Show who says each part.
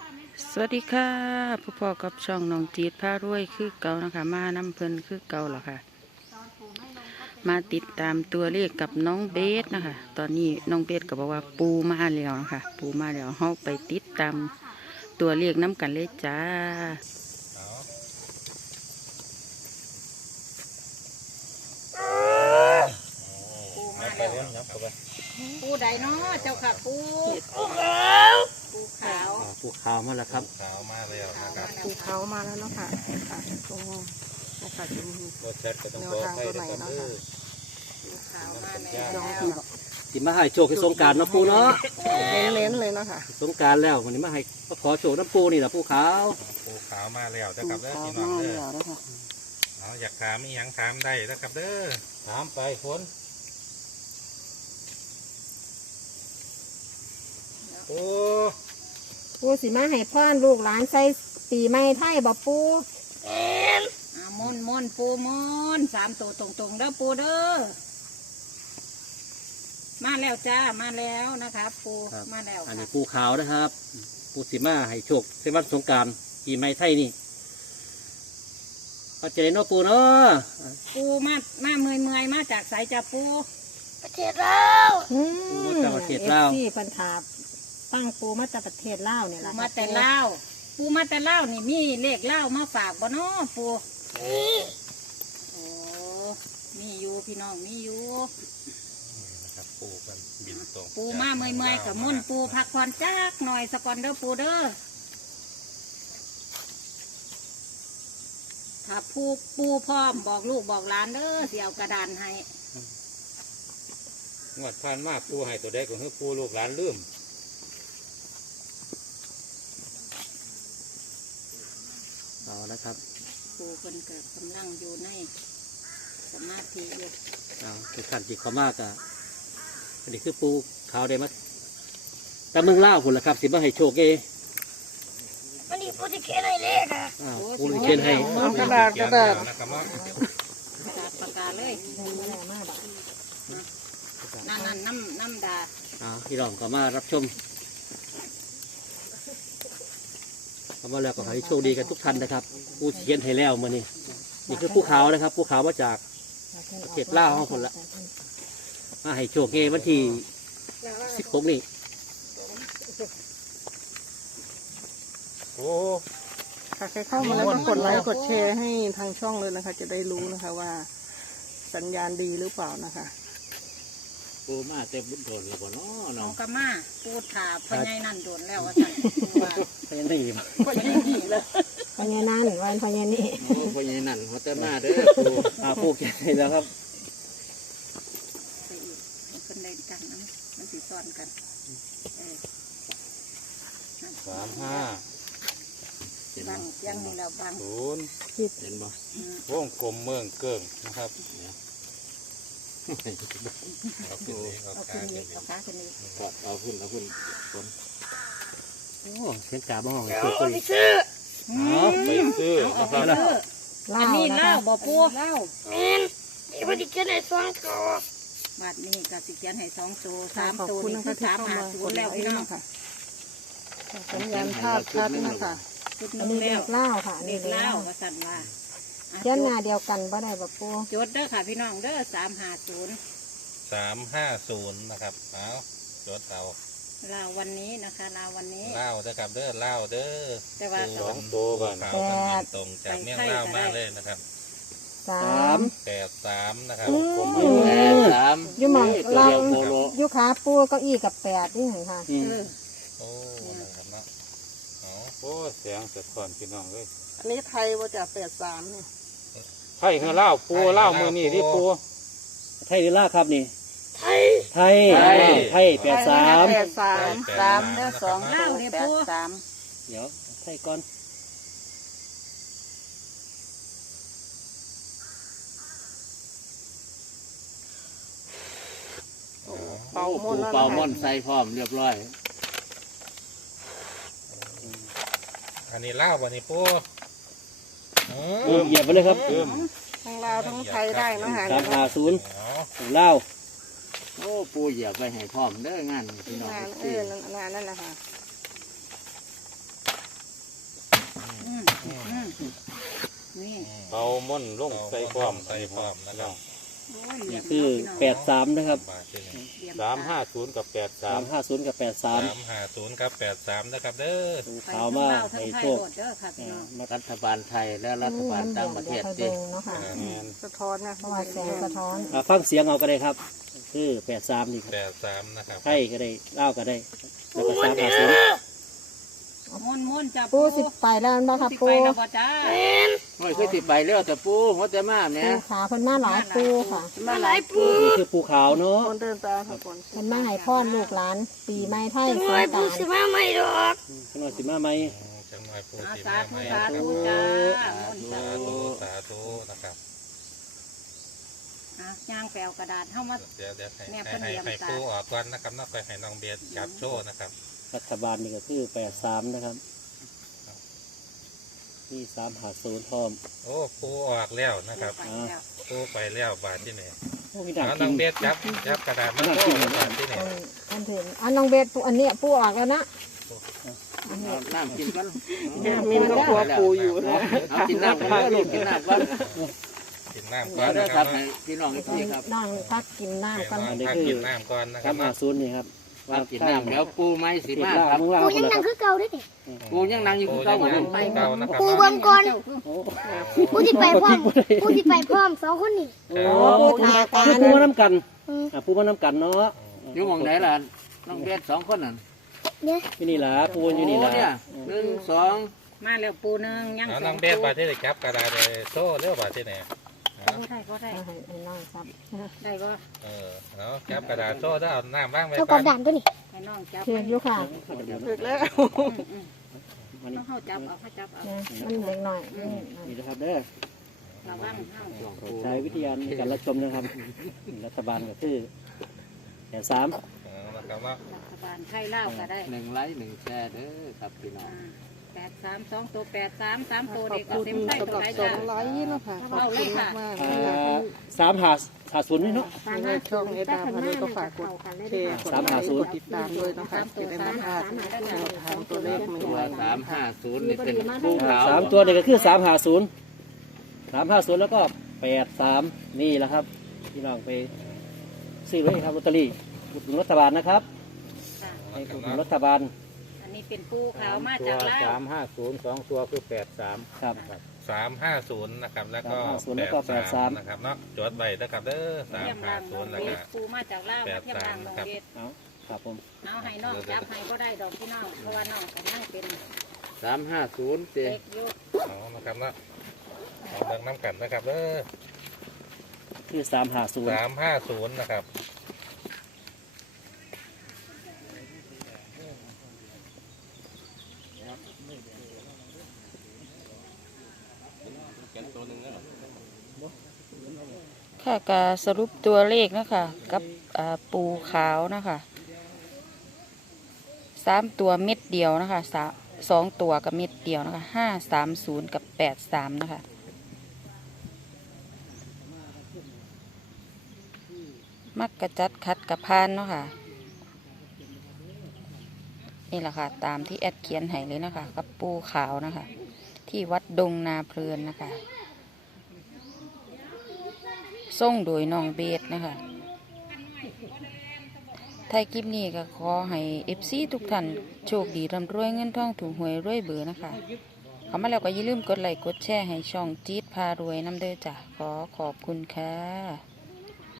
Speaker 1: สวัสดีค่ะพ่อกับช่องน้องจีดพารวยคือเก่านะคะมาน้ำเพลินคือเก่าหรอค่ะมาติดตามตัวเลขกับน้องเบสนะคะตอนนี้น้องเบสก็บอกว่าปูมาแล้วนะคะปูมาแล้วเฮาไปติดตามตัวเลขน้ำกันเลยจ้า
Speaker 2: ปูใดเนาะเจ้าค่ะปูขาว
Speaker 3: ปูขาวมาแล้วครับ
Speaker 4: ขาวมาแล้วนะครับ
Speaker 5: ภูเขามาแล้วเนาะค่ะค่ะตรงนะคะจะมี
Speaker 4: รถแท็กก็ต้องขอให้นะครับ
Speaker 2: ปูขาวมาแล้ว
Speaker 5: น้องที่
Speaker 3: สิมาให้โชคให้สงกรารนาะปูเนาะ
Speaker 5: เน้นๆเลยเนาะค่ะ
Speaker 3: สงกรารแล้ววันนี้มาให้มาขอโชคน้ำปูนี่แหละปูขาว
Speaker 4: ปูขาวมาแล้วนะครับเด้อ
Speaker 5: ภู
Speaker 4: พี่
Speaker 5: เขา
Speaker 4: น้อง
Speaker 5: มา
Speaker 4: เด้อ
Speaker 5: แล้วนะคะ
Speaker 4: เอาอยากถามมีหยังถามได้นะครับเด้อถามไปฝนโอ้
Speaker 5: ปูสิมาให้พ่อนลูกหลานใส่ปีใหม่ไทยบ่ปู
Speaker 2: ม่อนปูม่อน3 ตัวตรงๆเด้อปูเด้อมาแล้วจ้ามาแล้วนะคะปูมาแล้ว
Speaker 3: อัน
Speaker 2: ค่ะ
Speaker 3: นี้ปูขาวนะครับ ปูสิมาให้โชคเสวันสงกรารปีใหม่ไทยนี่เข้าใจเนาะปูเนาะ
Speaker 2: ปูมาเมื่อยมาจากสายจ้าปู
Speaker 5: อื
Speaker 3: ปูมาจากประเทศลาว
Speaker 5: ที่ปัญหาตั้งปูมาจากประเทศลาวเนี่ย
Speaker 2: ปู
Speaker 5: ล่ะ
Speaker 2: มาแต่เล่าวปูมาแต่เล่าวนี่มีเลขเล่าวมาฝากบ่เนาะปูโอ้มีอยู่พี่น้องมีอยู่
Speaker 4: นะครับปูกันบินตรง
Speaker 2: ปูมาเมื่อยกับมุ่นปูพักผ่อนจักหน่อยสกอนเด้อปูเด้อถ้าปูพร้อมบอกลูกบอกหลานเด้อเสียวกระดานให้
Speaker 4: งวดผ่านมาปูให้ตัวใดก็คือปูลูกหลานลืม
Speaker 3: เอาละครับ
Speaker 2: ปูเพิ่นก็กำลังอยู่ในสมาธิอยู่
Speaker 3: เอาทุกท่านที่เขามากอ่ะอันนี้คือปูขาวได้มั้ยแต่เมืองลาวพุ่นละครับสิมาให้โชคเอ
Speaker 6: วันนี้พูดที่เขียนอะไรเลขอะ
Speaker 3: อ้าวปูเขียนให้
Speaker 5: กระดาษ
Speaker 4: นะครับเนาะ
Speaker 2: ประกาศเลย
Speaker 5: ไม่ได้มากอ่ะ
Speaker 2: นั่นน้ำดา
Speaker 3: พี่น้องก็มารับชมเข้ามาแล้วก็ขอให้โชคดีกันทุกท่านนะครับปูเขียนให้แล้วมานี่นี่คือภูเขานะครับภูเขามาจากประเทศลาวของคนละมาให้โชคเงวันที่16นี่
Speaker 4: โอ้
Speaker 5: ค่ะใครเข้ามาแล้วก็กดไลค์กดแชร์ให้ทางช่องเลยนะคะ จะได้รู้นะคะว่าสัญญาณดีหรือเปล่านะคะ
Speaker 3: ปูมาเต็มบุญโดนแล้วบ่เนาะ
Speaker 2: น้อ
Speaker 3: เนาะ
Speaker 2: งกะมาปูถาพญายนั่นโดนแล้วว่าสั่นปูว่า
Speaker 3: พญานี่มา
Speaker 5: พญานั่นวันพญานี่
Speaker 3: โอ้พญานั่นเขาจะมาเด้อปูปูเขียนให้แล้วครับ
Speaker 2: ไปอีกให้คนใดกันนะมันสิซ้อนกันเออ
Speaker 4: 35
Speaker 2: บางเสียงนี่แล้วบาง
Speaker 4: 0
Speaker 3: เห็นบ่
Speaker 4: วงกลมเมืองเกิงนะครับเอาขึ้นนี้เอา
Speaker 2: เอา
Speaker 4: ขา
Speaker 2: ขึ้น
Speaker 4: ขึ้
Speaker 2: นี้
Speaker 4: น
Speaker 2: เอาขาขึ้นนี้
Speaker 3: เอาขึ้นคนโอ้เสียงกาบ้อง
Speaker 6: เดี๋ยว
Speaker 3: โชค
Speaker 6: เอา
Speaker 3: ดี
Speaker 6: ไปซื้อ
Speaker 4: ไปซื้อ
Speaker 2: เอา
Speaker 4: นะค
Speaker 2: ไป
Speaker 4: รับ
Speaker 2: ซื้ออันนี้
Speaker 5: นะ
Speaker 2: เล่า
Speaker 5: คะ
Speaker 2: บ่ปูเล่า
Speaker 6: แม่นนี่พูดที่เขียนอะไรสองตัว
Speaker 2: บาทนี้ก็สิเขียนให้2 ตัว
Speaker 5: ค่ะ
Speaker 2: 3
Speaker 5: ขอบ
Speaker 2: ตัว
Speaker 5: คุณ
Speaker 2: นี่
Speaker 5: นะ
Speaker 2: คื
Speaker 5: คะ
Speaker 2: อ
Speaker 5: ที่เข้ามากด
Speaker 2: 350
Speaker 5: ไล
Speaker 2: แล้ว
Speaker 5: ค์
Speaker 2: พี่น้อง
Speaker 5: นะคะสัญญาณภาพชัดนะคะ
Speaker 2: ชุด
Speaker 5: อั
Speaker 2: นึ
Speaker 5: น
Speaker 2: ง
Speaker 5: นี้เล
Speaker 2: แล้ว
Speaker 5: ขเล่าค่ะ
Speaker 2: เลขเล่าว่าสั่นว่าอ่ะ
Speaker 5: เขียนหน้าเดียวกันบ่ได้บ่ปู
Speaker 2: จดเด้อค่ะพี่น้องเด้อ350
Speaker 4: 350นะครับเอาจดเอา
Speaker 2: ลาววันนี้นะคะลาววันนี้
Speaker 4: เล่าเด้อครับเด้อเล่าเด้อ
Speaker 2: แต่ว่า
Speaker 4: สองตัวก่อนขาวกันตรงจากเมี่ยงเล่ามาเลยนะครับ 83นะครับ
Speaker 5: อืม
Speaker 3: 3
Speaker 5: อยู่หมองเรา
Speaker 3: โมโล
Speaker 5: อยู่ขาปูเก้าอี้กับ8นี่เห็นค่ะ
Speaker 2: เออ
Speaker 4: โอ้นะครับเนาะโอ้เสียงเสียก่อนพี่น้องเลย
Speaker 5: อันนี้ไทยว่าจะ83นี่
Speaker 4: ไทยคือเล่าปูเล่ามือนี่ที่ปู
Speaker 3: ไทยหรือลาวครับนี่
Speaker 6: ไทย
Speaker 3: ไทย83
Speaker 4: 3เด้อ2
Speaker 2: เล่าเนี่ยปู
Speaker 3: เดี๋ยวไทยก่อน
Speaker 5: เป่า
Speaker 3: ปูเป่าม่อนใส่พร้อมเรียบร้อย
Speaker 4: อันนี้เล่าวันนี้ปู
Speaker 3: เหยียบไปเลยครับ
Speaker 5: ทั้งลาวทั้งไทยได้เนาะค่ะ
Speaker 3: 350ลาวโอ้ปูเหยียบไปให้พร้อมเด้องานพี่น้อง
Speaker 5: นั่นแหละค่ะ
Speaker 2: นี่
Speaker 4: เอาม่อนลงใส่ความใส่ความนะครับ
Speaker 2: โอ้ย
Speaker 3: นี่คือ83นะครับ
Speaker 4: บาทที่นี่
Speaker 2: เหลี่ยม
Speaker 4: 350กับ83
Speaker 3: 350กับ83
Speaker 4: 350กับ83นะครับเด้อ
Speaker 3: ปู
Speaker 2: ไป
Speaker 3: ขาว
Speaker 2: ทั้ง
Speaker 3: มา
Speaker 2: ลาวทั้ง
Speaker 3: ให้
Speaker 2: ไทย
Speaker 3: โชค
Speaker 2: โหลดเด้อค่ะพี่น้อง
Speaker 3: รัฐบาลไทยและรัฐบาลต่างประเทศดิ
Speaker 5: เนาะค่ะ
Speaker 4: แม่น
Speaker 5: สะท้อนนะเพราะว่าแสงสะท้อน
Speaker 3: ฟังเสียงเอาก็ได้ครับ คือ83นี่ครับ
Speaker 4: 83นะครับ
Speaker 3: ไทยก็ได้ลาวก็ได้แล้วก็350
Speaker 2: ม่วนๆจ้ะ
Speaker 5: ปูสิไปแล้วบ่ครับ
Speaker 2: สิ
Speaker 5: ปู
Speaker 2: ไปแล้วบ่จ้า
Speaker 7: โอ้ยคือสิไปเร็วแต่ปูหัวแต่มาแหม่
Speaker 5: ปูขาเพิ่นมาหลายปูค่ะ
Speaker 6: มาหลายปู
Speaker 3: นี่คือภูเขาเนาะ
Speaker 5: คนเดินตามค่ะคน
Speaker 8: เพิ่นมาให้พรลูกหลาน ปีใหม่ไทย
Speaker 6: จัง
Speaker 8: ส
Speaker 6: หน่อย
Speaker 8: งก
Speaker 6: ปู
Speaker 8: รานต์
Speaker 6: สิมาไม่ดอก
Speaker 3: ขนมสิมาไหม
Speaker 4: จังหน่อยปู
Speaker 2: อา
Speaker 4: สิ
Speaker 2: สา
Speaker 4: มา
Speaker 2: ธุ
Speaker 4: ใหม่
Speaker 2: สา
Speaker 4: นะครับ
Speaker 2: ธุจ้าม่วน
Speaker 4: สา
Speaker 2: จ้า
Speaker 4: ธุสาธุนะครับ
Speaker 2: ย่างแปลวกระดาษเข้ามา
Speaker 4: เดี๋ยวให้
Speaker 2: แม่เพิ่น
Speaker 4: ให้
Speaker 2: เลี้ยง
Speaker 4: ให้
Speaker 2: ตา
Speaker 4: ปูออกก่อนนะครับนอกไปให้น้องเบียร์จับโชว์นะครับ
Speaker 3: รัฐบาลนี่ก็คือ83นะครับนี่350พร้อม
Speaker 4: โอ้ปูออกแล้วนะครับ
Speaker 2: ไปแล้ว
Speaker 4: ปูไปแล้วบาทที่นี่
Speaker 3: โอ้มีด่าง
Speaker 4: แล้ว
Speaker 3: กิ
Speaker 4: น้อน งเบียร์จับกระดาษมาโชว์บาทที่นี่
Speaker 8: อันถึงอันน้องเบสปูอันเนี้ยปูออกแล้วนะ
Speaker 7: เอาน้ำกินกัน
Speaker 5: เนี่ยมินก็กลัวปูอยู่นะ
Speaker 7: เอากินน้ำกันลูกกินน้ำกัน
Speaker 4: กินน้ำก่อ
Speaker 7: เอา
Speaker 4: น
Speaker 7: เด้อ
Speaker 4: นะค
Speaker 7: ค
Speaker 4: รั
Speaker 7: รั
Speaker 4: บบ
Speaker 7: ให้พี่น้องพี่ครับ
Speaker 8: นั่งพักกินน้ำกัน
Speaker 4: พักกินน้ำก่อนนะครับ
Speaker 3: 350นี่ครับ
Speaker 7: ว่ากินน้ำเดี๋ยวปูไม้สิ
Speaker 3: ติด
Speaker 7: มา
Speaker 3: ล่า
Speaker 7: ครับ
Speaker 3: มึงล่า
Speaker 6: ปู
Speaker 3: ค
Speaker 6: ยั
Speaker 3: น
Speaker 6: ง
Speaker 3: ละ
Speaker 6: นั่งคือเก่าเด้วยดิ
Speaker 7: ปูยังนั่งอยู่
Speaker 4: ปู
Speaker 7: คือ
Speaker 4: ยั
Speaker 7: เก่าง อยู่
Speaker 4: นั่งเก่านะครับ
Speaker 6: ปูเบิ่งก่อน
Speaker 3: โอ้
Speaker 6: ปูสิไปพร้อมปูสิไปพร้อมสองคนนี่
Speaker 3: โหปูทากันคือปูมาน้ำกันปูมาน้ำกันเนาะ
Speaker 7: อยู่หมองไหนล่ะน้องเบส2คนนั่น
Speaker 6: เนี่ย
Speaker 3: อยู่นี่ล่ะปูอยู่นี่ล่ะ
Speaker 7: โเนี่ย1 2
Speaker 2: มาแล้วปูหนึงยัง
Speaker 4: เอา
Speaker 2: ส
Speaker 4: น้
Speaker 2: อ
Speaker 4: อง งเบียร์บาทที่ได้จับกระดาษเลยโชว์เร็วบาทที่นี่
Speaker 2: ก็ได้
Speaker 8: ให้น้องซับ
Speaker 2: ได้ก็
Speaker 4: เอาจับกระดาษโชว์แล้วเอาน้ำว่างไว้
Speaker 6: เท่า
Speaker 4: ก่
Speaker 6: กั
Speaker 4: อบ น
Speaker 6: ด่านตัวนี้
Speaker 2: ให้น้องจับ
Speaker 8: เทียนอยู่ค่ะ
Speaker 5: ถึกแล้ว
Speaker 2: ต้องเข้าจับเอาเข้าจับเอา
Speaker 8: เนี่ยมันเล็กหน่อย
Speaker 3: นี่นะครับเด้อ
Speaker 2: ระวังเข้า
Speaker 3: ใช้วิทยาในการรับชมนะครับรัฐบาลก็คือ83
Speaker 4: นะครับว่า
Speaker 2: รัฐบาลไทยเล่าวก็ได้
Speaker 7: 1ไลค์1แชร์เด้อครับพี่น้อง
Speaker 2: 83 2ตัว83 3ตัว
Speaker 5: ขอ
Speaker 2: เด็
Speaker 5: บ
Speaker 2: กเอา
Speaker 5: คุณ
Speaker 2: เต็มใส่
Speaker 5: สำห
Speaker 2: ตัว
Speaker 5: รับ
Speaker 2: ไหน
Speaker 5: สอ
Speaker 2: จ้าง
Speaker 5: ไลค์นะคะขอบคุณมากๆนะคะ
Speaker 3: 350นี่เนาะ
Speaker 5: ในช่องเอดาพันนี้ก็ฝากกดแชร์กดไลค์กดติดตามด้วยนะคะจะได้ไม่พลาดแนวทางตัวเลขให
Speaker 7: ตัว
Speaker 5: ม่ๆ
Speaker 7: 350นี่เป็นปูขาว
Speaker 3: 3ตัวนี่ก็คือ350แล้วก็83นี่แหละครับพี่น้องไปซื้อไว้ครับลอตเตอรี่อุดหนุนรัฐบาลนะครับให้อุดหนุนรัฐบาล
Speaker 2: อันนี้เป็นปูขาวมา
Speaker 4: ตั
Speaker 2: จาก
Speaker 4: ว
Speaker 2: ลาว
Speaker 4: 350 2ตัวคือ83
Speaker 3: ครับ
Speaker 4: 350นะครับแล้วก็
Speaker 3: 350แล้วก็83
Speaker 4: นะครับเนาะจดไว้นะครับเด้อ
Speaker 2: เทียมรางน้อง
Speaker 4: 350แล้ว
Speaker 2: เบ
Speaker 4: ก็
Speaker 2: สปูมาจากลาวเทียมรางน้องเบส
Speaker 3: เอาครับผม
Speaker 2: เอาให้น้องจับให้ก็ได้ดอกพี่น้องเพราะว่าน้องก็นั่งเป็น
Speaker 7: 350เจ
Speaker 2: เด็กอยู่
Speaker 4: เอานะครับเนาะเอาเบิ่งน้ำกันนะครับเด้อ
Speaker 3: คือ350
Speaker 4: 350นะครับ
Speaker 1: ค่ะกาสรุปตัวเลขนะคะกับปูขาวนะคะ3ตัวเม็ดเดียวนะคะ2ตัวกับเม็ดเดียวนะคะ530กับ83นะคะมักกระจัดคัดกระพานเนาะค่ะนี่แหละค่ะตามที่แอดเขียนให้เลยนะคะกับปูขาวนะคะ ที่วัดดงนาเพลินนะคะส่งโดยน้องเบสนะคะท้ายคลิปนี้ก็ขอให้ FC ทุกท่านโชคดีร่ำรวยเงินทองถูกหวยรวยเบือนะคะเข้ามาแล้วก็อย่าลืมกดไลค์กดแชร์ให้ช่องจี๊ดพารวยน้ำเด้อจ้ะขอขอบคุณค่ะ